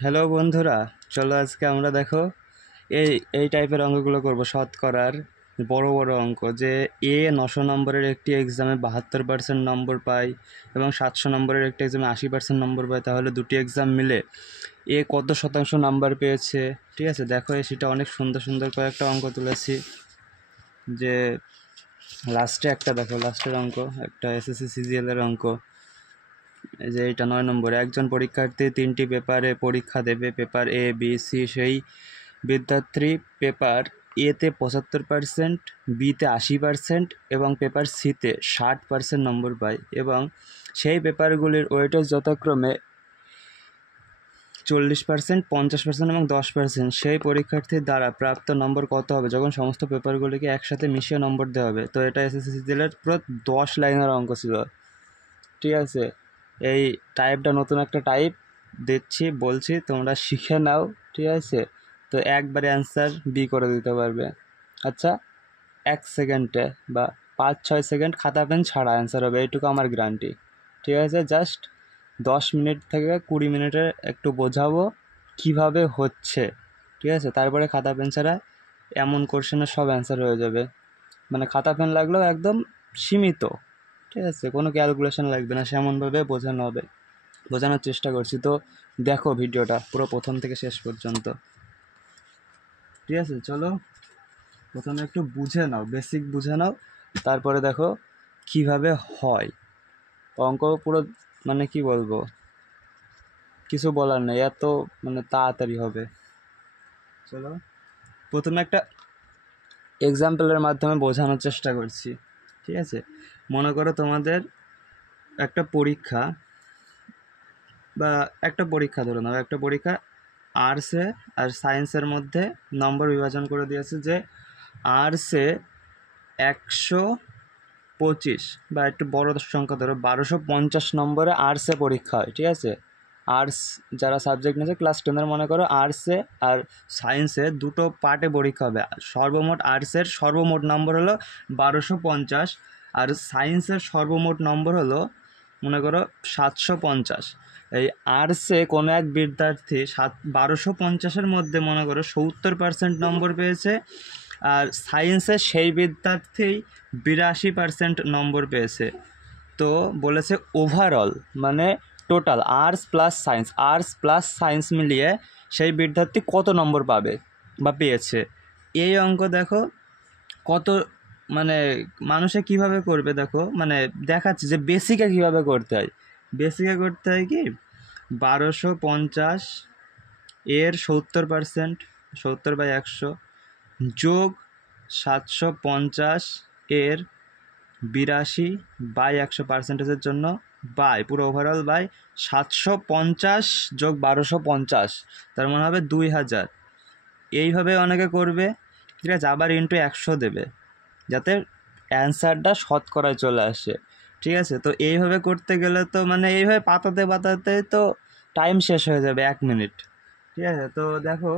Hello বন্ধুরা, চলো আজকে আমরা দেখো এই এই টাইপের অঙ্কগুলো করব। শতকরার বড় বড় অঙ্ক, যে 900 নম্বরের একটি এক্সামে 72% নম্বর পায় এবং 700 নম্বরের একটি এক্সামে 80% নম্বর পায়, তাহলে দুটি এক্সাম মিলে কত শতাংশ নাম্বার পেয়েছে। ঠিক আছে, দেখো সেটা অনেক সুন্দর সুন্দর কয়েকটা অঙ্ক তুলেছি। যে লাস্টে একটা দেখো, লাস্টের অঙ্ক একটা এসএসসি সিজিএল এর অঙ্ক। এই যে এটা 9 নম্বরে, একজন পরীক্ষার্থী 3টি পেপারে পরীক্ষা দেবে। পেপার এ, বি, সি। সেই বিদ্যার্থী পেপার এতে 75%, বিতে 80% এবং পেপার সিতে 60% নম্বর পায়, এবং সেই পেপারগুলির ওয়েটেজ যথাক্রমে 40%, 50% এবং 10%। সেই পরীক্ষার্থীর দ্বারা প্রাপ্ত নম্বর কত হবে যখন সমস্ত পেপারগুলিকে একসাথে মিশিয়ে নম্বর দেওয়া হবে। তো এটা এসএসসি সিজিএলের পুরো 10 লাইনের অঙ্ক ছিল। ঠিক আছে, এই টাইপটা নতুন একটা টাইপ দিচ্ছি, বলছি তোমরা শিখে নাও। ঠিক আছে, তো একবারে অ্যান্সার বি করে দিতে পারবে। আচ্ছা, 1 সেকেন্ডে বা 5-6 সেকেন্ড খাতা পেন ছাড়া অ্যান্সার হবে, এইটুকু আমার গ্যারান্টি। ঠিক আছে, জাস্ট 10 মিনিট থেকে 20 মিনিটে একটু বোঝাবো কিভাবে হচ্ছে। ঠিক আছে, তারপরে খাতা পেন ছাড়া এমন কোশ্চেনের সব অ্যান্সার হয়ে যাবে। মানে খাতা পেন লাগলেও একদম সীমিত। ঠিক আছে, কোনো ক্যালকুলেশন লাগবে না, সেমনভাবে বোঝানো হবে। বোঝানোর চেষ্টা করছি, তো দেখো ভিডিওটা পুরো প্রথম থেকে শেষ পর্যন্ত। ঠিক আছে, চলো প্রথমে একটু বুঝে নাও, বেসিক বুঝে নাও, তারপরে দেখো কিভাবে হয় অঙ্ক। পুরো মানে কি বলবো, কিছু বলার নেই, এত মানে তাড়াতাড়ি হবে। চলো প্রথমে একটা এক্সাম্পলের মাধ্যমে বোঝানোর চেষ্টা করছি। ঠিক আছে, মনে করো তোমাদের একটা পরীক্ষা, বা একটা পরীক্ষা ধরে নাও, একটা পরীক্ষা আর্টসে আর সায়েন্সের মধ্যে নম্বর বিভাজন করে দিয়েছে যে আর্টসে 125, বা একটু বড় সংখ্যা ধরো 1250 নম্বরে আর্টসে পরীক্ষা হয়। ঠিক আছে, আর্টস যারা সাবজেক্ট নিয়েছে ক্লাস 10-এর, মনে করো আর্টসে আর সায়েন্সে দুটো পার্টে পরীক্ষা হবে। সর্বমোট আর্টসের সর্বমোট নম্বর হলো 1250, আর সায়েন্সের সর্বমোট নম্বর হলো মনে করো 750। এই আর্টসে কোনো এক বিদ্যার্থী 1250-এর মধ্যে মনে করো 70% নম্বর পেয়েছে, আর সায়েন্সে সেই বিদ্যার্থী 82% নম্বর পেয়েছে। তো বলেছে ওভারঅল মানে টোটাল আর্টস প্লাস সায়েন্স মিলিয়ে সেই বিদ্যার্থী কত নম্বর পাবে বা পেয়েছে। এই অঙ্ক দেখো কত মানে মানুষে কিভাবে করবে, দেখো মানে দেখাচ্ছি যে বেসিকে কিভাবে করতে হয়। বেসিকে করতে হয় কি, 1250 এর 70%, 70/100, যোগ 750 এর 82/100%-এর জন্য, বাই পুরো ওভারঅল বাই 750 যোগ 1250, তার মানে হবে 2000। এইভাবে অনেকে করবে। ঠিক আছে, আবার ইন্টু 100 দেবে যাতে অ্যান্সারটা শতকরায় চলে আসে। ঠিক আছে, তো এইভাবে করতে গেলে তো মানে এইভাবে পাতাতে পাতাতে তো টাইম শেষ হয়ে যাবে 1 মিনিট। ঠিক আছে, তো দেখো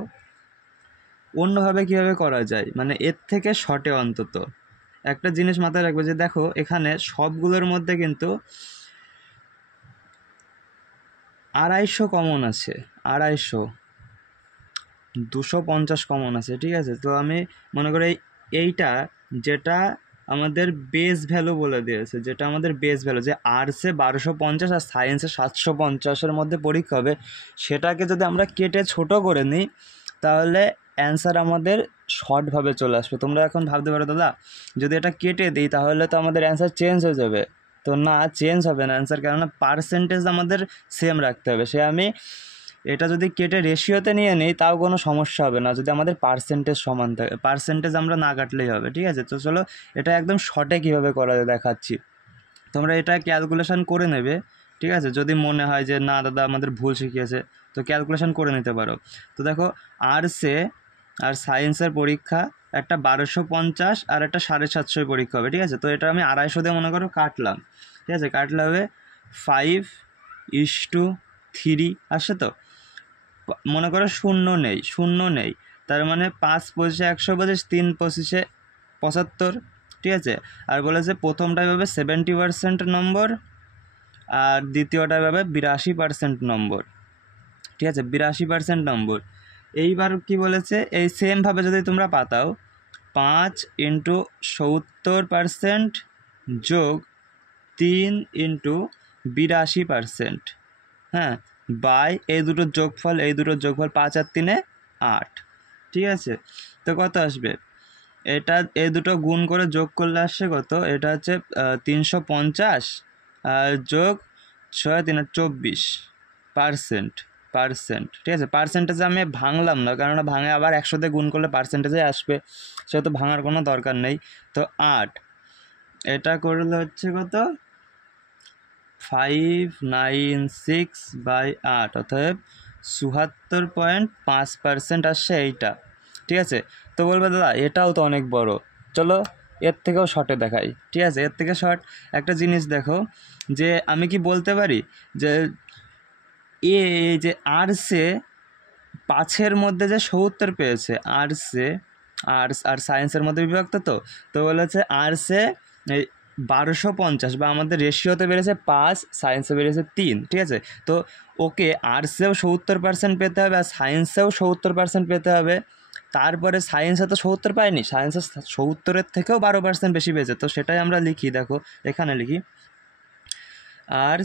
অন্যভাবে কীভাবে করা যায়, মানে এর থেকে শর্টে অন্তত একটা জিনিস মাথায় রাখবে, যে দেখো এখানে সবগুলোর মধ্যে কিন্তু 250 কমন আছে, 250, 250 কমন আছে। ঠিক আছে, তো আমি মনে করি এইটা যেটা আমাদের বেস ভ্যালু বলে দিয়েছে, যেটা আমাদের বেস ভ্যালু, যে আর্টসে 1250 আর সায়েন্সে 750-এর মধ্যে পরীক্ষা হবে, সেটাকে যদি আমরা কেটে ছোট করে নিই তাহলে অ্যান্সার আমাদের শর্টভাবে চলে আসবে। তোমরা এখন ভাবতে পারো দাদা যদি এটা কেটে দিই তাহলে তো আমাদের অ্যান্সার চেঞ্জ হয়ে যাবে। তো না, চেঞ্জ হবে না অ্যান্সার, কেননা পার্সেন্টেজ আমাদের সেম রাখতে হবে। সে আমি এটা যদি কেটে রেশিওতে নিয়ে নিই তাও কোনো সমস্যা হবে না, যদি আমাদের পার্সেন্টেজ সমান থাকে, পার্সেন্টেজ আমরা না কাটলেই হবে। ঠিক আছে, তো চলো এটা একদম শর্টে কীভাবে করা যায় দেখাচ্ছি। তোমরা এটা ক্যালকুলেশন করে নেবে। ঠিক আছে, যদি মনে হয় যে না দাদা আমাদের ভুল শিখিয়েছে, তো ক্যালকুলেশন করে নিতে পারো। তো দেখো আর্টসে আর সায়েন্সের পরীক্ষা একটা 1250 আর একটা 750 পরীক্ষা হবে। ঠিক আছে, তো এটা আমি 250 দিয়ে মনে করো কাটলাম। ঠিক আছে, কাটলে হবে 5:3 আসছে। তো মনে করো শূন্য নেই, তার মানে 5×5 100, 3×5 75। ঠিক আছে, আর বলেছে প্রথমটায় পাবে 70% নম্বর আর দ্বিতীয়টায় পাবে 82% নম্বর। ঠিক আছে, 82% নম্বর। এইবার কি বলেছে, এই সেমভাবে যদি তোমরা পাতাও 5 ইন্টু 70% যোগ 3 ইন্টু 82%, হ্যাঁ, বাই এই দুটোর যোগফল 5 আর 3 8, ঠিক আছে। তো কত আসবে, এটা এই দুটো গুণ করে যোগ করলে আসছে কত, এটা হচ্ছে 350 আর যোগ 6 3 24%, ঠিক আছে। পার্সেন্টেজে আমি ভাঙলাম না, কারণ ভাঙে আবার 100 দিয়ে গুণ করলে পার্সেন্টেজে আসবে, সেহেতু ভাঙার কোনো দরকার নেই। তো 8 এটা করলে হচ্ছে কত, 596/8, অর্থাৎ 74.5% আসছে এইটা, ঠিক আছে। তো বলবে দাদা এটাও তো অনেক বড়, চলো এর থেকেও শর্টে দেখাই, ঠিক আছে। এর থেকে শর্ট একটা জিনিস দেখো, যে আমি কি বলতে পারি যে এই যে আর্টসে 5-এর মধ্যে যে 70 পেয়েছে, আর্টস আর সায়েন্সের মধ্যে বিভক্ত, তো বলেছে আর্টসে 1250, বা আমাদের রেশিওতে বেড়েছে 5, সায়েন্সে বেড়েছে 3, ঠিক আছে। তো ওকে আর্টসেও 70% পেতে হবে আর সায়েন্সেও 70% পেতে হবে। তারপরে সায়েন্সে তো 70 পায়নি, সায়েন্সে 70-এর থেকেও 12% বেশি পেয়েছে, তো সেটাই আমরা লিখি, দেখো এখানে লিখি আর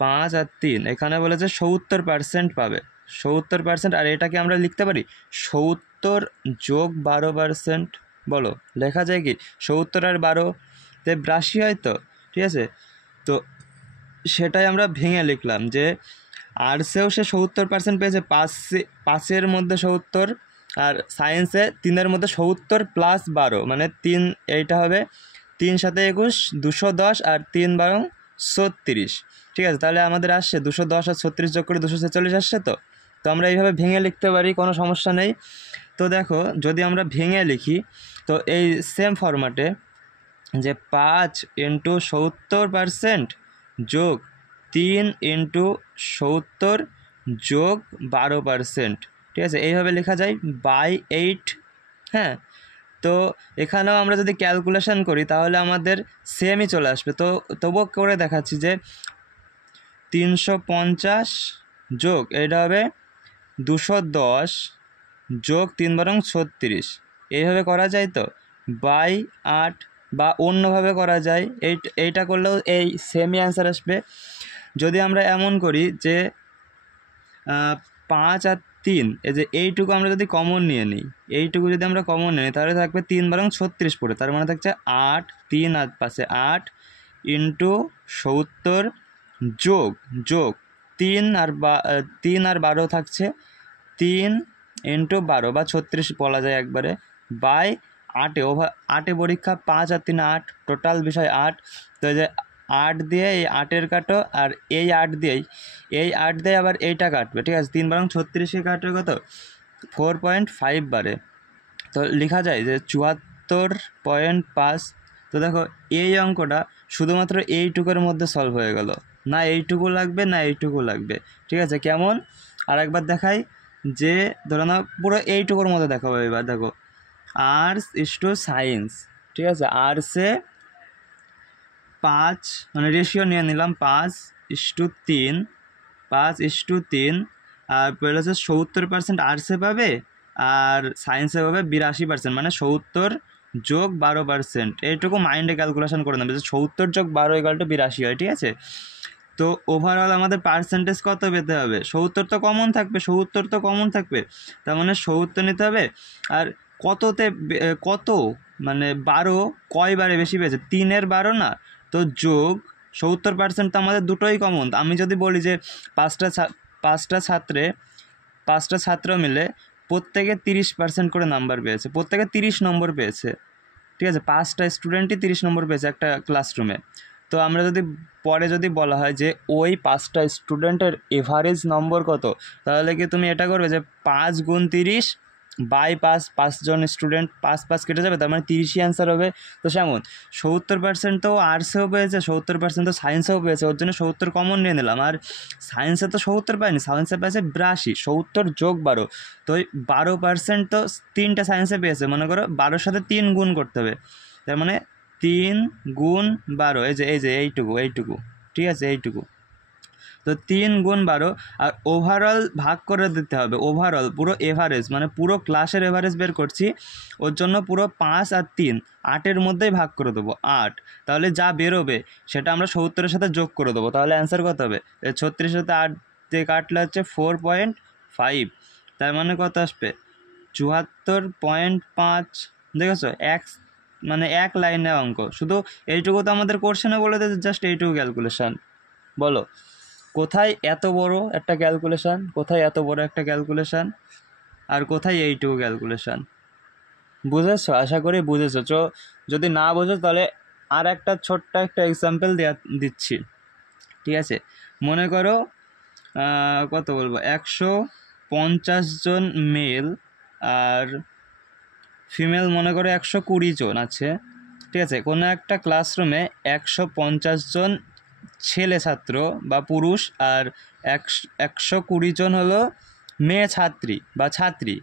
5 আর 3, এখানে বলেছে 70% পাবে, 70%, আর এটাকে আমরা লিখতে পারি 70 যোগ 12%, বলো লেখা যায় কি, 70 আর 12-তে 82 হয় তো, ঠিক আছে। তো সেটাই আমরা ভেঙে লিখলাম যে আর্টসেও সে 70% পেয়েছে, 5-এর মধ্যে 70, আর সায়েন্সে 3-এর মধ্যে 70 প্লাস 12, মানে 3, এইটা হবে 3 7 21 210 আর 3 12 36, ঠিক আছে। তাহলে আমাদের আসছে 210 আর 36 যোগ করে 246 আসছে, তো আমরা এইভাবে ভেঙে লিখতে পারি, কোনো সমস্যা নেই। তো দেখো যদি আমরা ভেঙে লিখি, তো এই সেম ফরম্যাটে যে 5 ইন্টু 70% যোগ 3 ইন্টু 70 যোগ 12%, ঠিক আছে, এইভাবে লেখা যায় বাই 8, হ্যাঁ। তো এখানেও আমরা যদি ক্যালকুলেশন করি তাহলে আমাদের সেমই চলে আসবে, তো তবুও করে দেখাচ্ছি যে 350 যোগ এটা হবে 210 যোগ 3 12 36, এইভাবে করা যায় তো, বাই 8, বা অন্যভাবে করা যায়, এইটা করলেও এই সেমই অ্যান্সার আসবে। যদি আমরা এমন করি যে 5 আর 3, এই যে এইটুকু আমরা যদি কমন নিয়ে নিই, এইটুকু যদি আমরা কমন নিই তাহলে থাকবে 3 12 36 পড়ে, তার মানে থাকছে 8, 3 আর পাশে 8 ইন্টু 70 যোগ 3 আর 12 থাকছে, 3 ইন্টু 12 বা 36 বলা যায় একবারে, বাই 8 পরীক্ষা 5 আর 3 8, টোটাল বিষয় 8, তো এই যে 8 দিয়ে এই 8-এর কাটো, আর এই 8 দিয়ে আবার এইটা কাটবে, ঠিক আছে। 3 12 36-কে কাটবে কত, 4.5 বারে, তো লেখা যায় যে 74.5। তো দেখো এই অঙ্কটা শুধুমাত্র এইটুকুর মধ্যে সলভ হয়ে গেল, না এইটুকু লাগবে না এইটুকু লাগবে, ঠিক আছে। কেমন, আর একবার দেখাই, যে ধরো না পুরো এইটুকুর মধ্যে দেখাবো, এবার দেখো আর্টস ইস টু সায়েন্স, ঠিক আছে। আর্টসে 5, মানে রেশিও নিয়ে নিলাম 5:3, 5:3, আর বলেছে 70% আর্টসে পাবে আর সায়েন্সে পাবে 82%, মানে 70 যোগ 12%, এইটুকু মাইন্ডে ক্যালকুলেশন করে নেবে যে 70 যোগ 12 = 82 হয়, ঠিক আছে। তো ওভারঅল আমাদের পার্সেন্টেজ কত পেতে হবে, 70 তো কমন থাকবে, তার মানে 70 নিতে হবে। আর কত মানে 12 কয়বারে বেশি পেয়েছে, 3-এর 12 না, তো যোগ 70% তো আমাদের দুটোই কমন। আমি যদি বলি যে পাঁচটা ছাত্র মিলে প্রত্যেকে 30% করে নাম্বার পেয়েছে, প্রত্যেকে 30 নম্বর পেয়েছে, ঠিক আছে। 5টা স্টুডেন্টই 30 নম্বর পেয়েছে একটা ক্লাসরুমে। তো আমরা যদি বলা হয় যে ওই 5টা স্টুডেন্টের এভারেজ নম্বর কত, তাহলে কি তুমি এটা করবে যে 5 গুণ 30 বাই 5জন স্টুডেন্ট, 5 কেটে যাবে, তার মানে 30ই অ্যান্সার হবে। তো সেমন 70% তো আর্টসেও পেয়েছে, 70% তো সায়েন্সেও পেয়েছে, ওর জন্য 70 কমন নিয়ে নিলাম। আর সায়েন্সে তো 70 পায়নি, সায়েন্সে পেয়েছে 82, 70 যোগ 12, তো ওই 12% তো 3টা সায়েন্সে পেয়েছে, মনে করো 12-র সাথে 3 গুণ করতে হবে, তার মানে 3 গুণ 12, এই যে এইটুকু, ঠিক আছে, এইটুকু। তো 3 গুণ 12 আর ওভারঅল ভাগ করে দিতে হবে, ওভারঅল পুরো এভারেজ মানে পুরো ক্লাসের এভারেজ বের করছি, ওর জন্য পুরো 5 আর 3 8-এর মধ্যেই ভাগ করে দেবো 8, তাহলে যা বেরোবে সেটা আমরা 70-এর সাথে যোগ করে দেবো, তাহলে অ্যান্সার কত হবে? 36-এর সাথে 8 দিয়ে কাটলে হচ্ছে 4.5, তার মানে কত আসবে? 74.5। দেখেছো, মানে এক লাইনের অঙ্ক, শুধু এইটুকু তো আমাদের কোশ্চেনে বলে দিয়েছে, জাস্ট এইটুকু ক্যালকুলেশান। বলো কোথায় এত বড় একটা ক্যালকুলেশান, কোথায় এত বড় একটা ক্যালকুলেশান, আর কোথায় এইটুকু ক্যালকুলেশান? বুঝেছো? আশা করি বুঝেছো। যদি না বুঝো তাহলে আর একটা ছোট্ট একটা এক্সাম্পল দিচ্ছি, ঠিক আছে? মনে করো কত বলবো, 150 জন মেল আর ফিমেল মনে করো 120 জন আছে, ঠিক আছে? কোনো একটা ক্লাসরুমে 150 জন ছেলে ছাত্র বা পুরুষ আর 120 জন হলো মেয়ে ছাত্রী বা ছাত্রী,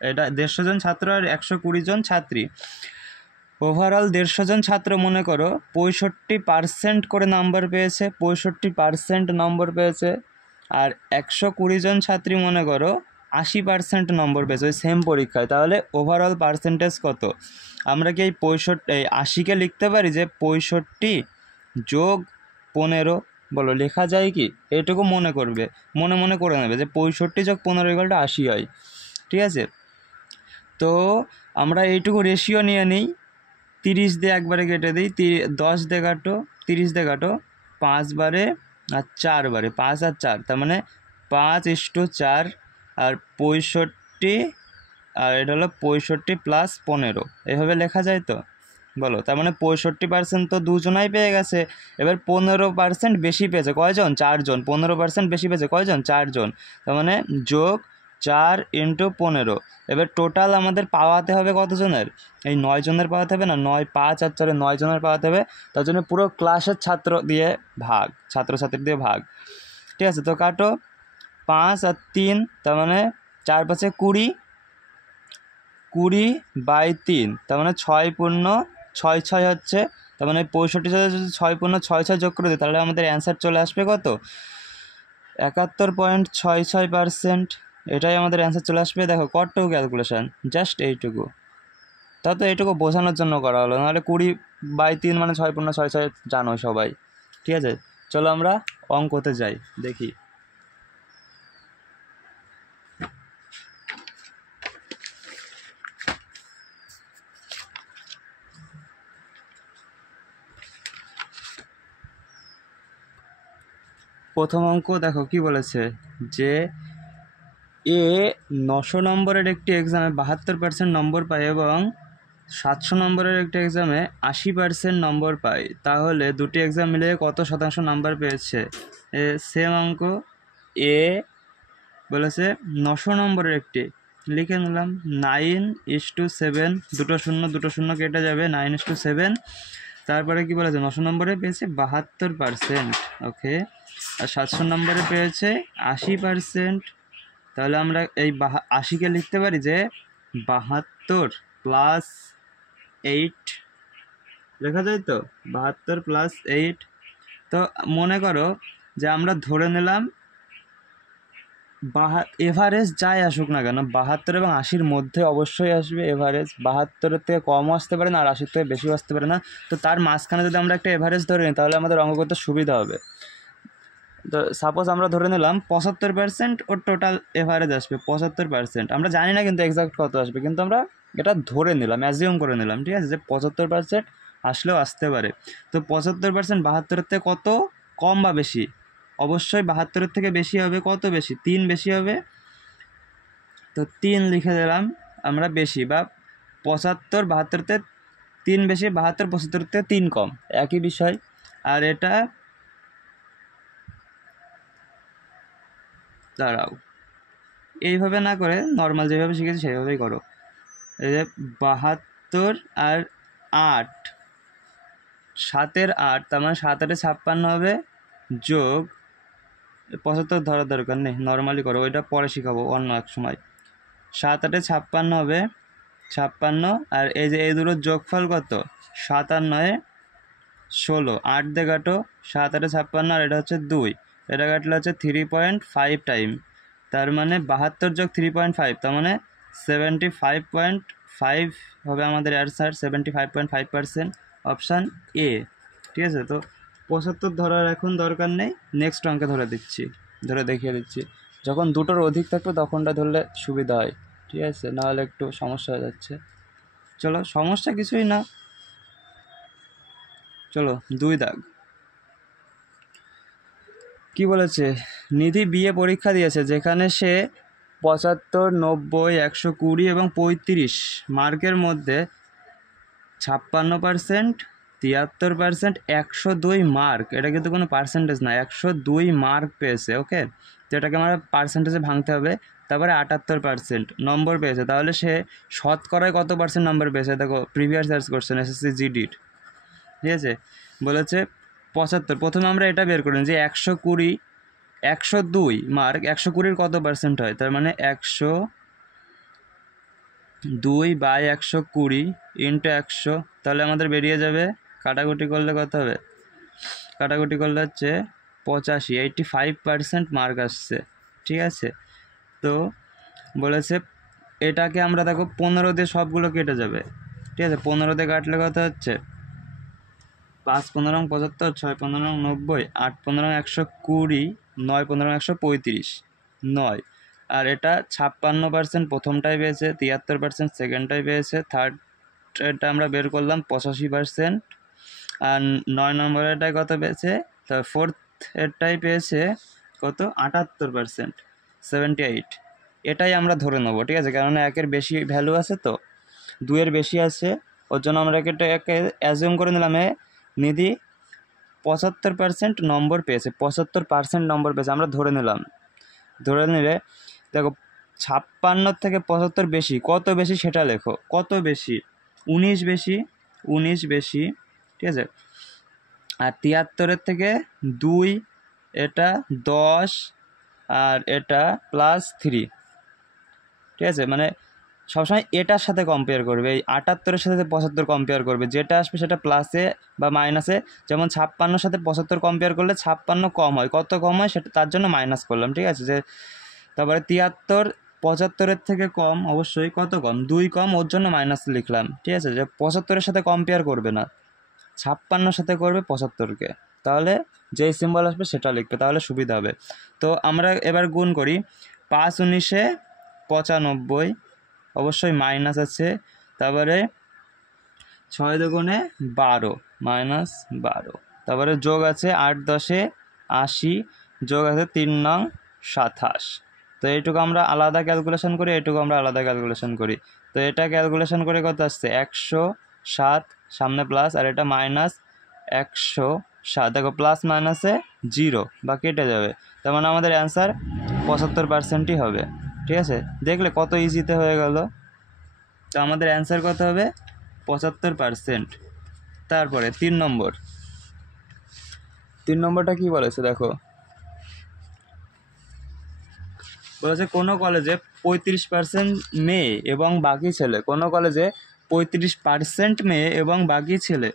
এটা 150 জন ছাত্র আর 120 জন ছাত্রী। ওভারঅল 150 জন ছাত্র মনে করো 65% করে নাম্বার পেয়েছে, 65% নম্বর পেয়েছে, আর 120 জন ছাত্রী মনে করো 80% নম্বর পেয়েছে ওই সেম পরীক্ষায়। তাহলে ওভারঅল পার্সেন্টেজ কত? আমরা কি এই 80-কে লিখতে পারি যে 65 যোগ 15? বলো লেখা যায় কি? এইটুকু মনে করবে, মনে মনে করে নেবে যে 65 যোগ 15 = 80 হয়, ঠিক আছে? তো আমরা এইটুকু রেশিও নিয়ে নিই, 30 দিয়ে একবারে কেটে দিই, 10 দিয়ে কাটো, 30 দিয়ে কাটো, 5 বারে আর 4 বারে, 5 আর 4, তার মানে 5:4 আর 65, আর এটা হলো 65 + 15, এভাবে লেখা যায় তো? বলো, তার মানে 65% তো দুজনাই পেয়ে গেছে। এবার 15% বেশি পেয়েছে কয়জন? 4 জন। 15% বেশি পেয়েছে কয়জন? 4 জন। তার মানে যোগ 4 × 15। এবার টোটাল আমাদের পাওয়াতে হবে কতজনের? এই 9 জনের পাওয়াতে হবে না, 9, 5 আর 4 9 জনের পাওয়াতে হবে। তার জন্য পুরো ক্লাসের ছাত্র দিয়ে ভাগ, ছাত্রছাত্রী দিয়ে ভাগ, ঠিক আছে? তো কাটো, 5 আর 3, তার মানে 4 × 5 = 20, 20/3, তার মানে 6×6 হচ্ছে। তার মানে 65 সাথে যদি 6×6 যোগ করে দিই তাহলে আমাদের অ্যান্সার চলে আসবে কত? 71.66%। এটাই আমাদের অ্যান্সার চলে আসবে। দেখো কতটুকু ক্যালকুলেশান, জাস্ট এইটুকু। তাও তো এইটুকু বোঝানোর জন্য করা হলো, নাহলে 20/3 মানে 6×6 জানো সবাই, ঠিক আছে? চলো আমরা অঙ্কতে যাই, দেখি। প্রথম অঙ্ক দেখো কি বলেছে, যে এ 900 নম্বরের একটি এক্সামে 72% নম্বর পায় এবং 700 নম্বরের একটি এক্সামে 80% নম্বর পায়, তাহলে দুটি এক্সাম মিলিয়ে কত শতাংশ নাম্বার পেয়েছে? সেম অঙ্ক। এ বলেছে 900 নম্বরের একটি, লিখে নিলাম 9:7, দুটো শূন্য কেটে যাবে, 9:7। তারপরে কি বলেছে, 900 নম্বরে পেয়েছে 72%, ওকে। আর 700 নম্বরে পেয়েছে 80%। তাহলে আমরা এই 80-কে লিখতে পারি যে 72 + 8 লেখা যায় তো, 72 + 8। তো মনে করো যে আমরা ধরে নিলাম এভারেজ যাই আসুক না কেন 72 এবং 80-র মধ্যে অবশ্যই আসবে এভারেজ, 72-এর থেকে কমও আসতে পারে না আর 80-র থেকে বেশিও আসতে পারে না। তো তার মাঝখানে যদি আমরা একটা এভারেজ ধরে নিই তাহলে আমাদের অঙ্ক করতে সুবিধা হবে। তো সাপোজ আমরা ধরে নিলাম 75% ওর টোটাল এভারেজ আসবে, 75%। আমরা জানি না কিন্তু এক্সাক্ট কত আসবে, কিন্তু আমরা এটা ধরে নিলাম, অ্যাজিউম করে নিলাম, ঠিক আছে, যে 75% আসলেও আসতে পারে। তো 75% 72-এর থেকে কত কম বা বেশি? অবশ্যই 72-এর থেকে বেশি হবে। কত বেশি? 3 বেশি হবে। তো 3 লিখে দিলাম আমরা বেশি, বা 75 72-এর থেকে 3 বেশি, 72 75-এর থেকে 3 কম, একই বিষয়। আর এটা দাঁড়াও, এইভাবে না করে নর্মাল যেভাবে শিখেছি সেইভাবেই করো। এই যে 72 আর 8, 7-এর 8, তার মানে 7-8-এ 56 হবে, যোগ 75 ধরার দরকার নেই, নর্মালি করো, ওইটা পরে শিখাবো অন্য এক সময়। 7-8-এ 56 হবে, 56, আর এই যে এই দুটোর যোগফল কত? 7 আর 9-এ 16, 8 দিয়ে কাটো, 7-8-এ 56 আর এটা হচ্ছে 2, এটা কাটলে হচ্ছে 3.5 টাইম, তার মানে 72 যোগ 3.5, তার মানে 75.5 হবে আমাদের অ্যান্সার, 75.5%, অপশান এ। ঠিক আছে, তো 75 ধরার এখন দরকার নেই, নেক্সট অঙ্কে ধরে দেখিয়ে দিচ্ছি। যখন দুটোর অধিক থাকবে তখনটা ধরলে সুবিধা হয়, ঠিক আছে, নাহলে একটু সমস্যা হয়ে যাচ্ছে। চলো, সমস্যা কিছুই না, চলো 2 দাগ। কি বলেছে, নিধি বিএ পরীক্ষা দিয়েছে যেখানে সে 75, 90, 120 এবং 35 মার্কের মধ্যে 56%, 73%, 102 মার্ক, এটা কিন্তু কোনো পার্সেন্টেজ না, 102 মার্ক পেয়েছে। ওকে, তো এটাকে আমরা পার্সেন্টেজে ভাঙতে হবে। তারপরে 78% নম্বর পেয়েছে, তাহলে সে শতকরায় কত পার্সেন্ট নম্বর পেয়েছে দেখো, প্রিভিয়াস ইয়ার্স কোশ্চেন, এসএসসি জিডির। ঠিক আছে, বলেছে 75, প্রথমে আমরা এটা বের করি যে 120, 102 মার্ক, 120 কত পার্সেন্ট হয়, তার মানে 102/120 ইন্টু 100, তাহলে আমাদের বেরিয়ে যাবে, কাটাকুটি করলে কত হবে, কাটাকুটি করলে হচ্ছে 85, 85% মার্ক আসছে। ঠিক আছে, তো বলেছে এটাকে আমরা দেখো 15 দিয়ে সবগুলো কেটে যাবে। ঠিক আছে, 15 দিয়ে কাটলে কত হচ্ছে, 5 15 75, 6 15 90, 8 15 120, 9 15 135, 9। আর এটা 56% প্রথমটাই পেয়েছে, 73% সেকেন্ডটাই পেয়েছে, থার্ড এটা আমরা বের করলাম 85%, আর 9 নম্বরেরটাই কত পেয়েছে, তো ফোর্থ এরটাই পেয়েছে কত, 78%, 78। এটাই আমরা ধরে নেবো। ঠিক আছে, কারণ 1-এর বেশি ভ্যালু আছে, তো 2-এর বেশি আছে, ওর জন্য আমরা এটাকে অ্যাজিউম করে নিলাম নিধি 75% নম্বর পেয়েছে, 75% নম্বর পেয়েছে আমরা ধরে নিলাম। ধরে নিলে দেখো 56 থেকে 75 বেশি, কত বেশি সেটা লেখো, কত বেশি, 19 বেশি, 19 বেশি। ঠিক আছে, আর 73-এর থেকে 2, এটা 10, আর এটা +3। ঠিক আছে, মানে সবসময় এটার সাথে কম্পেয়ার করবে, এই 78-এর সাথে 75 কম্পেয়ার করবে, যেটা আসবে সেটা প্লাসে বা মাইনাসে। যেমন 56-এর সাথে 75 কম্পেয়ার করলে 56 কম হয়, কত কম হয় সেটা তার জন্য মাইনাস করলাম। ঠিক আছে, যে তারপরে 73 75-এর থেকে কম, অবশ্যই কত কম, 2 কম, ওর জন্য মাইনাস লিখলাম। ঠিক আছে, যে 75-এর সাথে কম্পেয়ার করবে না, 56-এর সাথে করবে 75-কে, তাহলে যেই সিম্বল আসবে সেটা লিখবে, তাহলে সুবিধা হবে। তো আমরা এবার গুণ করি, 5 19-এ 95, অবশ্যই মাইনাস আছে, তারপরে 6 দুগুণে 12, -12, তারপরে যোগ আছে 8 10-এ 80, যোগ আছে 3 নং 27। তো এইটুকু আমরা আলাদা ক্যালকুলেশন করি, এইটুকু আমরা আলাদা ক্যালকুলেশন করি। তো এটা ক্যালকুলেশন করে কত আসছে, 107, সামনে প্লাস, আর এটা -107। দেখো প্লাস মাইনাসে 0 বা কেটে যাবে, তার মানে আমাদের অ্যান্সার 75%ই হবে। ঠিক আছে, দেখলে কত ইজিতে হয়ে গেল। তো আমাদের অ্যান্সার কত হবে, 75%। তারপরে 3 নম্বরটা কি বলেছে দেখো, বলেছে কোনো কলেজে 35% মেয়ে এবং বাকি ছেলে, কোনো কলেজে 35% মেয়ে এবং বাকি ছেলে,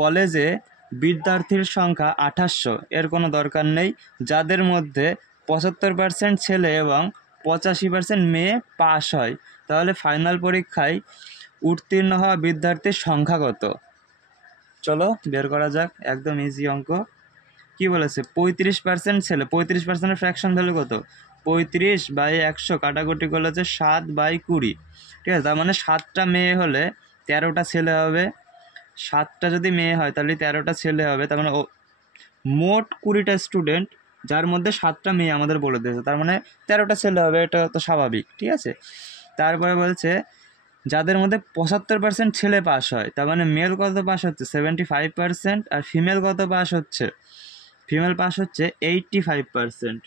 কলেজে বিদ্যার্থীর সংখ্যা 2800, এর কোনো দরকার নেই, যাদের মধ্যে 75% ছেলে এবং 85% মেয়ে পাশ হয়, তাহলে ফাইনাল পরীক্ষায় উত্তীর্ণ হওয়া বিদ্যার্থীর সংখ্যা কত। চলো বের করা যাক, একদম ইজি অঙ্ক। কি বলেছে, 35% ছেলে, 35%-এর ফ্র্যাকশন ভ্যালু কত, 35/100, কাটাকুটি করলে হচ্ছে 7/20। ঠিক আছে, তার মানে 7টা মেয়ে হলে 13টা ছেলে হবে, 7টা যদি মেয়ে হয় তাহলে 13টা ছেলে হবে, তার মানে মোট 20টা স্টুডেন্ট, যার মধ্যে 7টা মেয়ে আমাদের বলে দিয়েছে, তার মানে 13টা ছেলে হবে, এটা তো স্বাভাবিক। ঠিক আছে, তারপরে বলছে যাদের মধ্যে 75% ছেলে পাস হয়, তার মানে মেল কত পাস হচ্ছে, 75%, আর ফিমেল কত পাস হচ্ছে, ফিমেল পাস হচ্ছে 85%।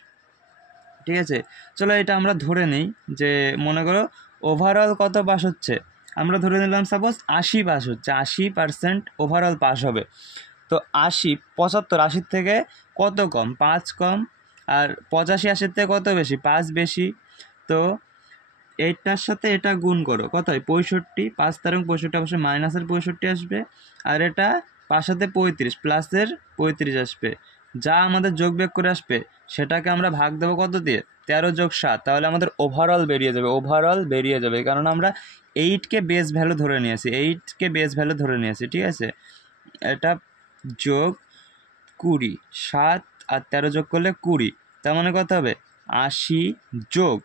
ঠিক আছে, চলো এটা আমরা ধরে নিই, যে মনে করো ওভারঅল কত পাস হচ্ছে, আমরা ধরে নিলাম সাপোজ 80 পাস হচ্ছে, 80% ওভারঅল পাস হবে। তো 80, 75 80 থেকে কত কম, 5 কম, আর 85 80 থেকে কত বেশি, 5 বেশি। তো এইটার সাথে এটা গুণ করো, কত হয়, 65, 5 তারং 65, অবশ্যই মাইনাসের 65 আসবে, আর এটা 5 সাথে 35, প্লাসের 35 আসবে, যা আমাদের যোগ বিয়োগ করে আসবে সেটাকে আমরা ভাগ দেবো কত দিয়ে, 13 যোগ 7, তাহলে আমাদের ওভারঅল বেরিয়ে যাবে কারণ আমরা 8কে বেস ভ্যালু ধরে নিয়েছি, ঠিক আছে। এটা যোগ 20, 7 আর 13 যোগ করলে 20, তার মানে কত হবে 80 যোগ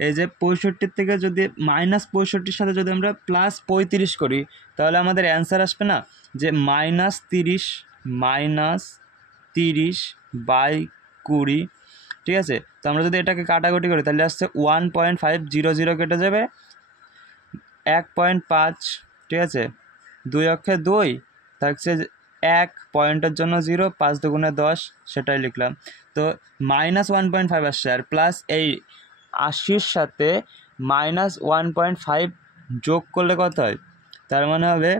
এই যে 65 থেকে যদি -65 সাথে যদি আমরা +35 করি তাহলে আমাদের অ্যান্সার আসবে না যে -30/20, ঠিক আছে। তো আমরা যদি এটাকে কাটাকুটি করি তাহলে আসছে 1.500 কেটে যাবে 1.5, ঠিক আছে। 2 অক্ষে 2 থাকছে 1, পয়েন্টের জন্য 0, 5 দুগুণে 10, সেটাই লিখলাম। তো -1.5 আসছে আর প্লাস এই 80-র সাথে -1.5 যোগ করলে কত হয়, তার মানে হবে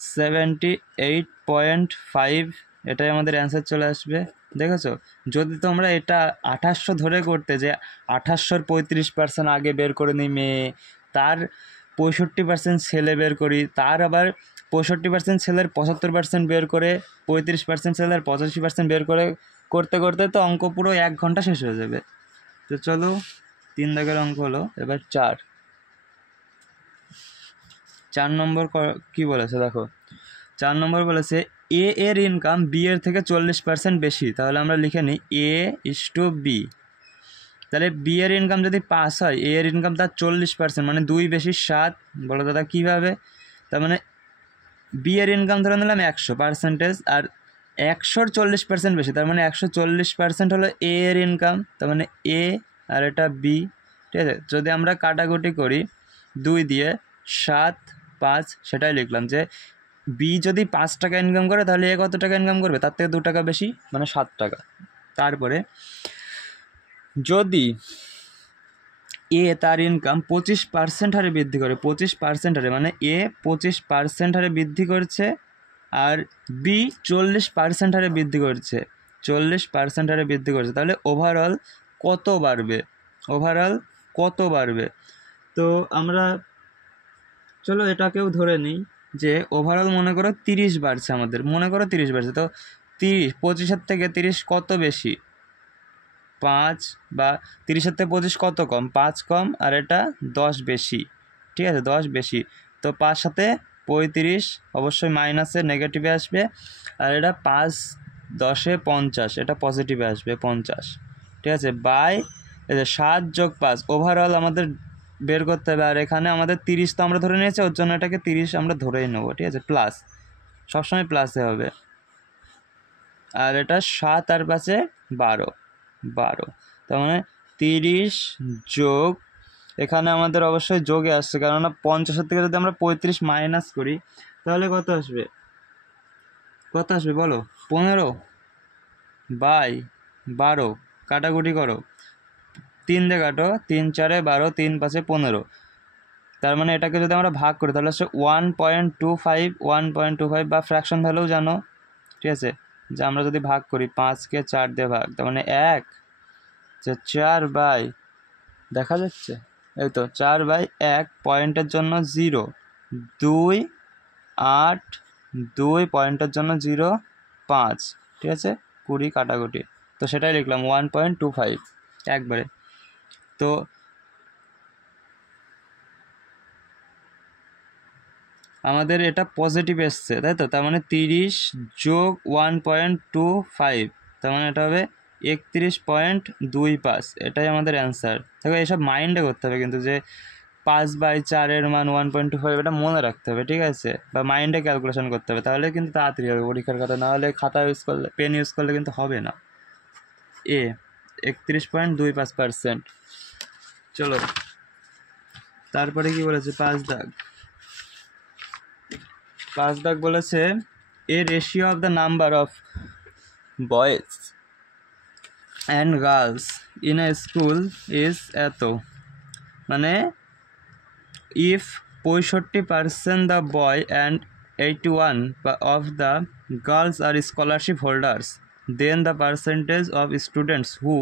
78.5, এটাই আমাদের অ্যান্সার চলে আসবে। দেখেছো, যদি তোমরা এটা 2800 ধরে করতে যে 2800-র 35% আগে বের করে নিই মেয়ে, তার 65% ছেলে বের করি, তার আবার 65% ছেলের 75% বের করে, 35% ছেলের 85% বের করে করতে করতে তো অঙ্ক পুরো 1 ঘন্টা শেষ হয়ে যাবে। তো চলো 3 দাগের অঙ্ক হলো, এবার 4 নম্বর কি বলেছে দেখো। 4 নম্বর বলেছে এ এর ইনকাম বি এর থেকে 40% বেশি, তাহলে আমরা লিখে নিই A/B। তাহলে বি এর ইনকাম যদি 5 হয়, এ এর ইনকাম তার 40%, মানে 2 বেশি 7। বলো দাদা কীভাবে? তার মানে বি এর ইনকাম ধরে নিলাম 100%, আর 100-র 40% বেশি, তার মানে 140% হলো এ এর ইনকাম, তার মানে এ আর এটা বি, ঠিক আছে। যদি আমরা কাটাকুটি করি 2 দিয়ে 7, 5, সেটাই লিখলাম যে বি যদি 5 টাকা ইনকাম করে তাহলে এ কত টাকা ইনকাম করবে, তার থেকে 2 টাকা বেশি, মানে 7 টাকা। তারপরে যদি এ তার ইনকাম 25% হারে বৃদ্ধি করে, 25% হারে, মানে এ 25% হারে বৃদ্ধি করছে আর বি 40% হারে বৃদ্ধি করছে, 40% হারে বৃদ্ধি করছে, তাহলে ওভারঅল কত বাড়বে? তো আমরা চলো এটাকেও ধরে নিই যে ওভারঅল মনে করো 30 বাড়ছে, আমাদের মনে করো 30 বাড়ছে। তো 30, 25-এর থেকে 30 কত বেশি? 5, বা 30-এর থেকে 25 কত কম? 5 কম, আর এটা 10 বেশি, ঠিক আছে, 10 বেশি। তো 5 সাথে 35, অবশ্যই মাইনাসে নেগেটিভে আসবে, আর এটা 5 10-এ 50, এটা পজিটিভে আসবে 50, ঠিক আছে। বাই এই যে 7 যোগ 5, ওভারঅল আমাদের বের করতে হবে, আর এখানে আমাদের 30 তো আমরা ধরে নিয়েছি, ওর জন্য এটাকে 30 আমরা ধরেই নেবো, ঠিক আছে। প্লাস, সবসময় প্লাসে হবে, আর এটা 7 আর 5-এ 12, তার মানে 30 যোগ, এখানে আমাদের অবশ্যই যোগে আসছে, কেননা 50-এর থেকে যদি আমরা 35 মাইনাস করি তাহলে কত আসবে বলো? 15/12, কাটাকুটি করো, 3 দিয়ে কাটো, 3 4-এ 12, 3 5-এ 15, তার মানে এটাকে যদি আমরা ভাগ করি তাহলে হচ্ছে 1.25, বা ফ্র্যাকশন ভ্যালু জানো, ঠিক আছে, যে আমরা যদি ভাগ করি 5-কে 4 দিয়ে ভাগ, তার মানে 1, 4 বাই, দেখা যাচ্ছে এই তো 4/1, পয়েন্টের জন্য 0, 2, 8, 2, পয়েন্টের জন্য 0, 5, ঠিক আছে, 20 কাটাকুটি, তো সেটাই লিখলাম 1.25 একবারে। তো আমাদের এটা পজিটিভ এসছে, তাই তো, তার মানে 30 যোগ 1.25, তার মানে এটা হবে 31.25, এটাই আমাদের অ্যান্সার। দেখো এইসব মাইন্ডে করতে হবে কিন্তু, যে 5/4-এর মান 1.25, এটা মনে রাখতে হবে, ঠিক আছে, বা মাইন্ডে ক্যালকুলেশন করতে হবে, তাহলে কিন্তু তাড়াতাড়ি হবে পরীক্ষার খাতা, নাহলে খাতা ইউজ করলে, পেন ইউজ করলে কিন্তু হবে না। 31.25%। চলো তারপরে কি বলেছে, 5 দাগ বলেছে a ratio of the number of boys and girls in a school is এত, মানে if 65% the boy and 81 of the girls are scholarship holders, then the percentage of students who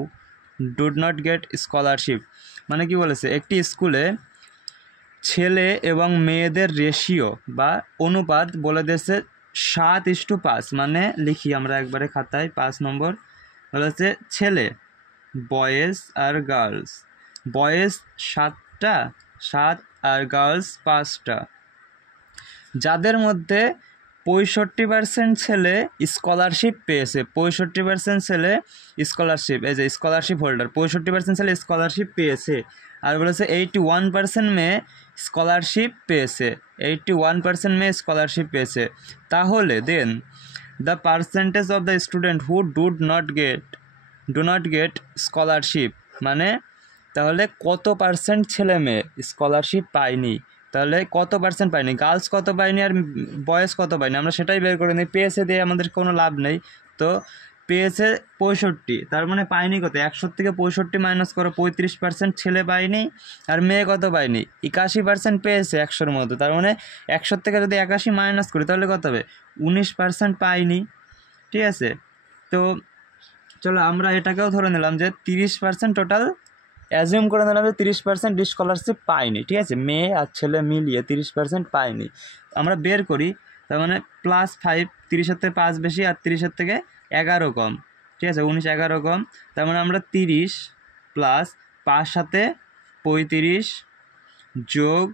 did not get scholarship. মানে কি বলেছে, একটি স্কুলে ছেলে এবং মেয়েদের রেশিও বা অনুপাত বলে দিয়েছে 7:5, মানে লিখি আমরা একবারে খাতায় 5 নম্বর হলো হচ্ছে ছেলে, বয়েজ আর গার্লস। বয়েজ 7টা, 7 আর গার্লস 5টা। যাদের মধ্যে 65% ছেলে স্কলারশিপ পেয়েছে, 65% ছেলে স্কলারশিপ, এই যে স্কলারশিপ হোল্ডার, 65% ছেলে স্কলারশিপ পেয়েছে। আর বলেছে 81% মেয়ে স্কলারশিপ পেয়েছে, 81% মেয়ে স্কলারশিপ পেয়েছে। তাহলে then the percentage of the student who do not get scholarship, মানে তাহলে কত পার্সেন্ট ছেলে মেয়ে স্কলারশিপ পায়নি, তাহলে কত পার্সেন্ট পায়নি, গার্লস কত পায়নি আর বয়েজ কত পায়নি, আমরা সেটাই বের করে নিই। পেয়েছে দিয়ে আমাদের কোনো লাভ নেই, তো পেয়েছে 65, তার মানে পায়নি কত, 100 থেকে 65 মাইনাস করো, 35% ছেলে পায়নি আর মেয়ে কত পায়নি, 81% পেয়েছে 100-র মধ্যে, তার মানে 100 থেকে যদি 81 মাইনাস করি তাহলে কত হবে, 19% পায়নি। ঠিক আছে, তো চলো আমরা এটাকেও ধরে নিলাম যে 30% টোটাল অ্যাজিউম করে নিলাম যে 30% স্কলারশিপ পায়নি। ঠিক আছে, মেয়ে আর ছেলে মিলিয়ে 30% পায়নি। আমরা বের করি, তার মানে +5, 30-এর থেকে 5 বেশি আর 30-এর থেকে 11 কম। ঠিক আছে, 19, 11 কম, তার মানে আমরা 30 প্লাস 5 সাথে 35 যোগ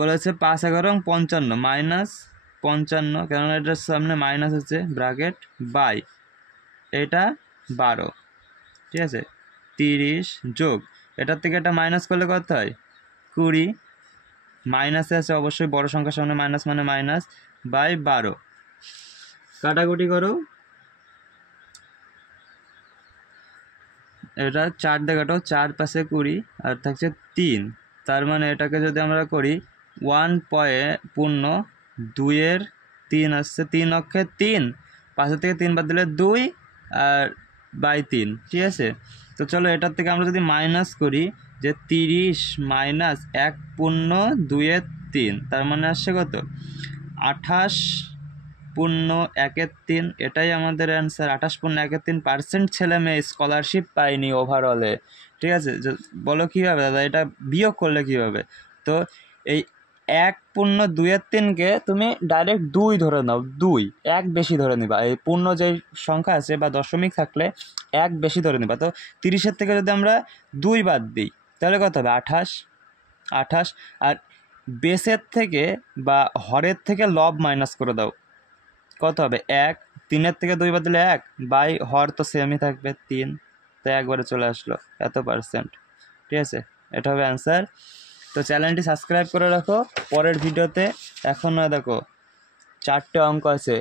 বলেছে 5, 11, 55 মাইনাস 55, কেননা এটার সামনে মাইনাস আছে ব্র্যাকেট, বাই এটা 12। ঠিক আছে, 30 যোগ এটার থেকে এটা মাইনাস করলে কত হয়, 20, মাইনাসে আছে অবশ্যই, বড় সংখ্যার সামনে মাইনাস মানে মাইনাস, বাই 12। কাটাকুটি করো, এটা 4 দিয়ে কাটো, 4 পাশে 20 আর থাকছে 3, তার মানে এটাকে যদি আমরা করি 1.2-এর 3 আসছে, 3 অক্ষে 3, 5 থেকে 3 বাদ দিলে 2 আর বাই 3। ঠিক আছে, তো চলো এটার থেকে আমরা যদি মাইনাস করি যে 30 মাইনাস 1.2-এর 3, তার মানে আসছে কত, 28.1-এর 3, এটাই আমাদের অ্যান্সার। 28.1-এর 3% ছেলে মেয়ে স্কলারশিপ পায়নি ওভারঅলে। ঠিক আছে, বলো কীভাবে দাদা, এটা বিয়োগ করলে কীভাবে, তো এই 1.2-এর 3কে তুমি ডাইরেক্ট 2 ধরে নাও, 2 1 বেশি ধরে নিবা, এই পূর্ণ যে সংখ্যা আছে বা দশমিক থাকলে 1 বেশি ধরে নিবা। তো 30-এর থেকে যদি আমরা 2 বাদ দিই তাহলে কত হবে, 28। আর বেসের থেকে বা হরের থেকে লব মাইনাস করে দাও, কত হবে 1, 3-এর থেকে 2 বাদ দিলে 1, বাই হর তো সেমই থাকবে 3, তো একবারে চলে আসলো এত %। ঠিক আছে, এটা হবে অ্যান্সার। তো চ্যানেলটি সাবস্ক্রাইব করে রাখো, পরের ভিডিওতে এখনও দেখো 4টে অঙ্ক আছে,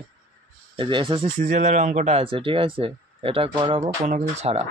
এই যে এসএসসি সিজিএলের অঙ্কটা আছে। ঠিক আছে, এটা করাবো কোনো কিছু ছাড়া।